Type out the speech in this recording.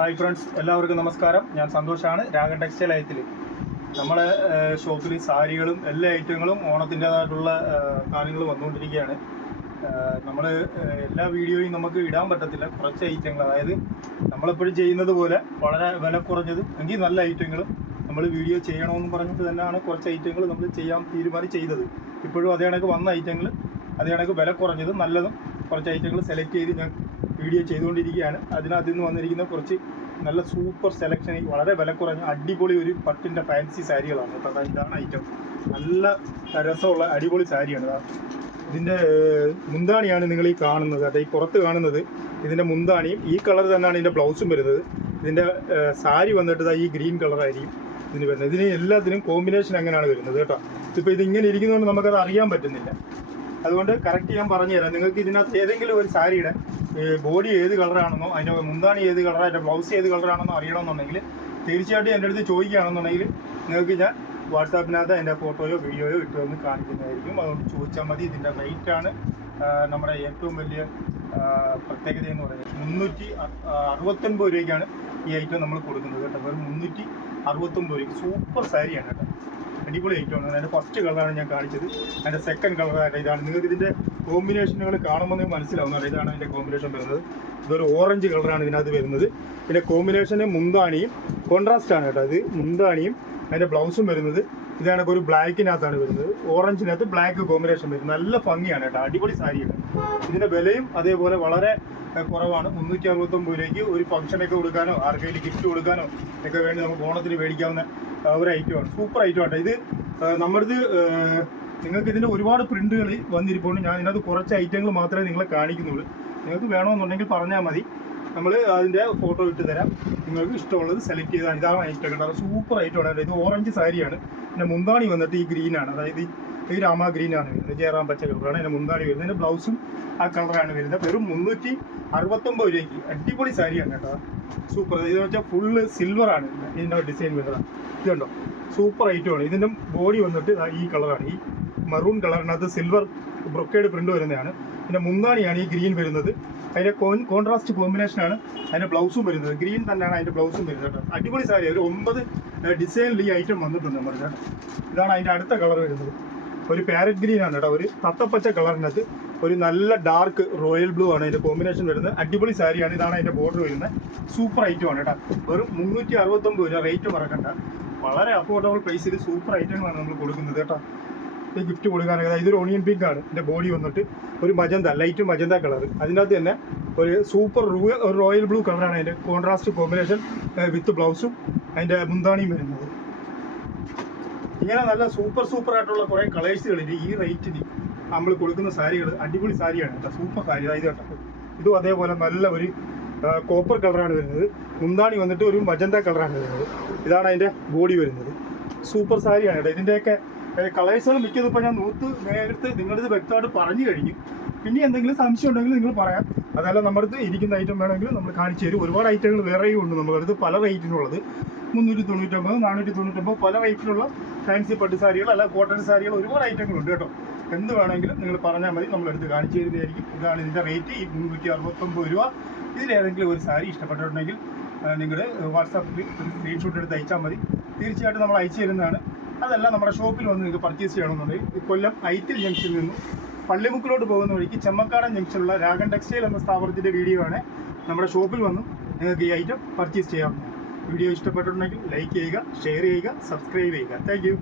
Hi friends, എല്ലാവർക്കും നമസ്കാരം. ഞാൻ സന്തോഷാണ്, രാഗൻ ടെക്സ്റ്റൈൽ ഐത്തിൽ. നമ്മളെ ഷോപ്പിൽ സാരികളും എല്ലാ ഐറ്റങ്ങളും ഓണത്തിൻ്റേതായിട്ടുള്ള കാര്യങ്ങൾ വന്നുകൊണ്ടിരിക്കുകയാണ്. നമ്മൾ എല്ലാ വീഡിയോയും നമുക്ക് ഇടാൻ പറ്റത്തില്ല. കുറച്ച് ഐറ്റങ്ങൾ, അതായത് നമ്മളെപ്പോഴും ചെയ്യുന്നത് പോലെ വളരെ വില കുറഞ്ഞതും എങ്കിൽ നല്ല ഐറ്റങ്ങളും നമ്മൾ വീഡിയോ ചെയ്യണമെന്ന് പറഞ്ഞിട്ട് തന്നെയാണ് കുറച്ച് ഐറ്റങ്ങൾ നമ്മൾ ചെയ്യാൻ ചെയ്തത്. ഇപ്പോഴും അതേ കണക്ക് വന്ന ഐറ്റങ്ങൾ, അതേ കണക്ക് വില കുറഞ്ഞതും നല്ലതും കുറച്ച് ഐറ്റങ്ങൾ സെലക്ട് ചെയ്ത് ഞാൻ വീഡിയോ ചെയ്തുകൊണ്ടിരിക്കുകയാണ്. അതിനകത്ത് നിന്ന് വന്നിരിക്കുന്ന കുറച്ച് നല്ല സൂപ്പർ സെലക്ഷൻ, വളരെ വില കുറഞ്ഞ അടിപൊളി ഒരു പട്ടിൻ്റെ ഫാൻസി സാരികളാണ് കേട്ടോ. ഇതാണ് ഐറ്റം. നല്ല രസമുള്ള അടിപൊളി സാരിയാണ്. ഇതിൻ്റെ മുന്താണിയാണ് നിങ്ങൾ ഈ കാണുന്നത് കേട്ടോ. ഈ പുറത്ത് കാണുന്നത് ഇതിൻ്റെ മുന്താണിയും ഈ കളർ തന്നെയാണ് ഇതിൻ്റെ ബ്ലൗസും വരുന്നത്. ഇതിൻ്റെ സാരി വന്നിട്ട് ഈ ഗ്രീൻ കളറായിരിക്കും ഇതിന് വരുന്നത്. ഇതിന് എല്ലാത്തിനും കോമ്പിനേഷൻ അങ്ങനെയാണ് വരുന്നത് കേട്ടോ. ഇപ്പോൾ ഇതിങ്ങനെ ഇരിക്കുന്നതുകൊണ്ട് നമുക്കത് അറിയാൻ പറ്റുന്നില്ല. അതുകൊണ്ട് കറക്റ്റ് ഞാൻ പറഞ്ഞു തരാം. നിങ്ങൾക്ക് ഇതിനകത്ത് ഏതെങ്കിലും ഒരു സാരിയുടെ ബോഡി ഏത് കളറാണെന്നോ, അതിൻ്റെ മുന്താണി ഏത് കളറാണ്, അതിൻ്റെ ബ്ലൗസ് ഏത് കളറാണെന്നോ അറിയണമെന്നുണ്ടെങ്കിൽ തീർച്ചയായിട്ടും എൻ്റെ അടുത്ത് ചോദിക്കുകയാണെന്നുണ്ടെങ്കിൽ നിങ്ങൾക്ക് ഞാൻ വാട്സാപ്പിനകത്ത് അതിൻ്റെ ഫോട്ടോയോ വീഡിയോയോ ഇട്ടുവന്ന് കാണിക്കുന്നതായിരിക്കും. അതുകൊണ്ട് ചോദിച്ചാൽ മതി. ഇതിൻ്റെ റേറ്റാണ് നമ്മുടെ ഏറ്റവും വലിയ പ്രത്യേകത എന്ന് പറയുന്നത്. 369 രൂപയ്ക്കാണ് ഈ ഐറ്റം നമ്മൾ കൊടുക്കുന്നത് കേട്ടോ. വെറും 369 രൂപയ്ക്ക് സൂപ്പർ സാരിയാണ് കേട്ടോ. അടിപൊളി ഐറ്റമാണ്. അതിൻ്റെ ഫസ്റ്റ് കളറാണ് ഞാൻ കാണിച്ചത്. അതിൻ്റെ സെക്കൻഡ് കളറായിട്ട് ഇതാണ്. നിങ്ങൾക്ക് ഇതിൻ്റെ കോമ്പിനേഷനുകൾ കാണുമ്പോൾ നിങ്ങൾക്ക് മനസ്സിലാവുന്നതാണ്. ഇതാണ് അതിൻ്റെ കോമ്പിനേഷൻ വരുന്നത്. ഇതൊരു ഓറഞ്ച് കളറാണ് ഇതിനകത്ത് വരുന്നത്. ഇതിൻ്റെ കോമ്പിനേഷന് മുന്താണിയും കോൺട്രാസ്റ്റാണ് കേട്ടോ. ഇത് മുന്താണിയും അതിൻ്റെ ബ്ലൗസും വരുന്നത് ഇതാണ്. ഒരു ബ്ലാക്കിനകത്താണ് വരുന്നത്. ഓറഞ്ചിനകത്ത് ബ്ലാക്ക് കോമ്പിനേഷൻ വരുന്നത്. നല്ല ഭംഗിയാണ് കേട്ടോ. അടിപൊളി സാരിയാണ്. ഇതിൻ്റെ വിലയും അതേപോലെ വളരെ കുറവാണ്. 369 രൂപയ്ക്ക് ഒരു ഫംഗ്ഷനൊക്കെ കൊടുക്കാനോ ആർക്കെങ്കിലും ഗിഫ്റ്റ് കൊടുക്കാനോ ഒക്കെ വേണ്ടി നമുക്ക് ഓണത്തിന് മേടിക്കാവുന്ന ഒരു ഐറ്റമാണ്. സൂപ്പർ ഐറ്റമാണ് ഇത്. നമ്മളിത് നിങ്ങൾക്ക് ഇതിൻ്റെ ഒരുപാട് പ്രിന്റുകൾ വന്നിരിപ്പുണ്ട്. ഞാൻ ഇതിനകത്ത് കുറച്ച് ഐറ്റങ്ങൾ മാത്രമേ നിങ്ങളെ കാണിക്കുന്നുള്ളൂ. നിങ്ങൾക്ക് വേണമെന്നുണ്ടെങ്കിൽ പറഞ്ഞാൽ മതി. നമ്മൾ അതിൻ്റെ ഫോട്ടോ ഇട്ട് തരാം. നിങ്ങൾക്ക് ഇഷ്ടമുള്ളത് സെലക്ട് ചെയ്താൽ ഇതാണ് ഐറ്റം കേട്ടോ. സൂപ്പർ ഐറ്റമാണ്. ഇത് ഓറഞ്ച് സാരിയാണ്. പിന്നെ മുന്താണി വന്നിട്ട് ഈ ഗ്രീനാണ്. അതായത് ഈ രാമ ഗ്രീനാണ് വരുന്നത്. ജയറാം പച്ച കളറാണ് ഇതിൻ്റെ മുന്താണി വരുന്നത്. ഇതിൻ്റെ ബ്ലൗസും ആ കളറാണ് വരുന്നത്. വെറും 369 രൂപയ്ക്ക് അടിപൊളി സാരിയാണ് കേട്ടോ. സൂപ്പർ. ഇതെന്ന് വെച്ചാൽ ഫുള്ള് സിൽവറാണ് ഇതിൻ്റെ ഡിസൈൻ വരുന്നത്. ഇതുണ്ടോ, സൂപ്പർ ഐറ്റമാണ്. ഇതിൻ്റെ ബോഡി വന്നിട്ട് ഈ കളറാണ്. ഈ മറൂൺ കളറിനകത്ത് സിൽവർ ബ്രൊക്കേഡ് പ്രിന്റ് വരുന്നതാണ്. പിന്നെ മുന്താണിയാണ് ഈ ഗ്രീൻ വരുന്നത്. അതിൻ്റെ കോൺട്രാസ്റ്റ് കോമ്പിനേഷനാണ് അതിൻ്റെ ബ്ലൗസും വരുന്നത്. ഗ്രീൻ തന്നെയാണ് അതിൻ്റെ ബ്ലൗസും വരുന്നത് കേട്ടോ. അടിപൊളി സാരി. ഒരു 9 ഡിസൈനിൽ ഈ ഐറ്റം വന്നിട്ടുണ്ട് നമ്മൾ കേട്ടോ. ഇതാണ് അതിൻ്റെ അടുത്ത കളർ വരുന്നത്. ഒരു പാരറ്റ് ഗ്രീൻ ആണ് കേട്ടോ. ഒരു തത്തപ്പച്ച കളറിനകത്ത് ഒരു നല്ല ഡാർക്ക് റോയൽ ബ്ലൂ ആണ് അതിൻ്റെ കോമ്പിനേഷൻ വരുന്നത്. അടിപൊളി സാരിയാണ്. ഇതാണ് അതിൻ്റെ ബോർഡർ വരുന്നത്. സൂപ്പർ ഐറ്റമാണ് കേട്ടോ. വെറും 369 രൂപ. റേറ്റ് മറക്കണ്ട. വളരെ അഫോർഡബിൾ പ്രൈസിൽ സൂപ്പർ ഐറ്റങ്ങളാണ് നമ്മൾ കൊടുക്കുന്നത് കേട്ടോ. ഈ ഗിഫ്റ്റ് കൊടുക്കാനൊക്കെ. ഇതൊരു ഓണിയൻ പിങ്ക് ആണ്. ഇതിൻ്റെ ബോഡി വന്നിട്ട് ഒരു മജന്ത, ലൈറ്റ് മജന്ത കളർ. അതിനകത്ത് തന്നെ ഒരു സൂപ്പർ റോയൽ ബ്ലൂ കളറാണ് അതിൻ്റെ കോൺട്രാസ്റ്റ് കോമ്പിനേഷൻ വിത്ത് ബ്ലൗസും അതിൻ്റെ മുന്താണിയും വരുന്നത്. ഇങ്ങനെ നല്ല സൂപ്പർ ആയിട്ടുള്ള കുറേ കളേഴ്സുകളിൽ ഈ റേറ്റിന് നമ്മൾ കൊടുക്കുന്ന സാരികൾ അടിപൊളി സാരിയാണ് കേട്ടോ. സൂപ്പർ സാരി. അതായത് കേട്ടോ, ഇതും അതേപോലെ നല്ല ഒരു കോപ്പർ കളറാണ് വരുന്നത്. മുന്താണി വന്നിട്ട് ഒരു മജന്ത കളറാണ് വരുന്നത്. ഇതാണ് അതിൻ്റെ ബോഡി വരുന്നത്. സൂപ്പർ സാരിയാണ് കേട്ടോ. ഇതിൻ്റെയൊക്കെ കളേഴ്സുകൾ മിക്കതും ഇപ്പോൾ ഞാൻ നേരത്തെ നിങ്ങളിത് വ്യക്തമായിട്ട് പറഞ്ഞു കഴിഞ്ഞു. പിന്നെ എന്തെങ്കിലും സംശയം ഉണ്ടെങ്കിൽ നിങ്ങൾ പറയാം. അതല്ല നമ്മുടെ അടുത്ത് ഇരിക്കുന്ന ഐറ്റം വേണമെങ്കിൽ നമ്മൾ കാണിച്ചു തരും. ഒരുപാട് ഐറ്റങ്ങൾ വേറെയും ഉണ്ട് നമ്മുടെ അടുത്ത്. പല റേറ്റിനുള്ളത് 399, 499 പല റേറ്റിലുള്ള ഫാൻസി പട്ട് സാരികൾ, അല്ല കോട്ടൺ സാരികൾ, ഒരുപാട് ഐറ്റങ്ങളുണ്ട് കേട്ടോ. എന്ത് വേണമെങ്കിലും നിങ്ങൾ പറഞ്ഞാൽ മതി, നമ്മളെടുത്ത് കാണിച്ചു തരുന്നതായിരിക്കും. ഇതാണ് ഇതിൻ്റെ റേറ്റ്. ഈ 369 രൂപ. ഇതിലേതെങ്കിലും ഒരു സാരി ഇഷ്ടപ്പെട്ടിട്ടുണ്ടെങ്കിൽ നിങ്ങൾ വാട്സാപ്പിൽ സ്ക്രീൻഷോട്ട് എടുത്ത് അയച്ചാൽ മതി. തീർച്ചയായിട്ടും നമ്മൾ അയച്ചു തരുന്നതാണ്. അതല്ല നമ്മുടെ ഷോപ്പിൽ വന്ന് നിങ്ങൾക്ക് പർച്ചേസ് ചെയ്യണമെന്നുണ്ടെങ്കിൽ കൊല്ലം ഐത്തിൽ ജംഗ്ഷനിൽ നിന്നും പള്ളിമുക്കിലോട്ട് പോകുന്ന വഴിക്ക് ചെമ്മക്കാടൻ ജംഗ്ഷനിലുള്ള രാഗൻ ടെക്സ്റ്റൈൽ എന്ന സ്ഥാപനത്തിൻ്റെ വീഡിയോ ആണ്. നമ്മുടെ ഷോപ്പിൽ വന്നും നിങ്ങൾക്ക് ഈ ഐറ്റം പർച്ചേസ് ചെയ്യാവുന്നതാണ്. വീഡിയോ ഇഷ്ടപ്പെട്ടിട്ടുണ്ടെങ്കിൽ ലൈക്ക് ചെയ്യുക, ഷെയർ ചെയ്യുക, സബ്സ്ക്രൈബ് ചെയ്യുക. Thank you.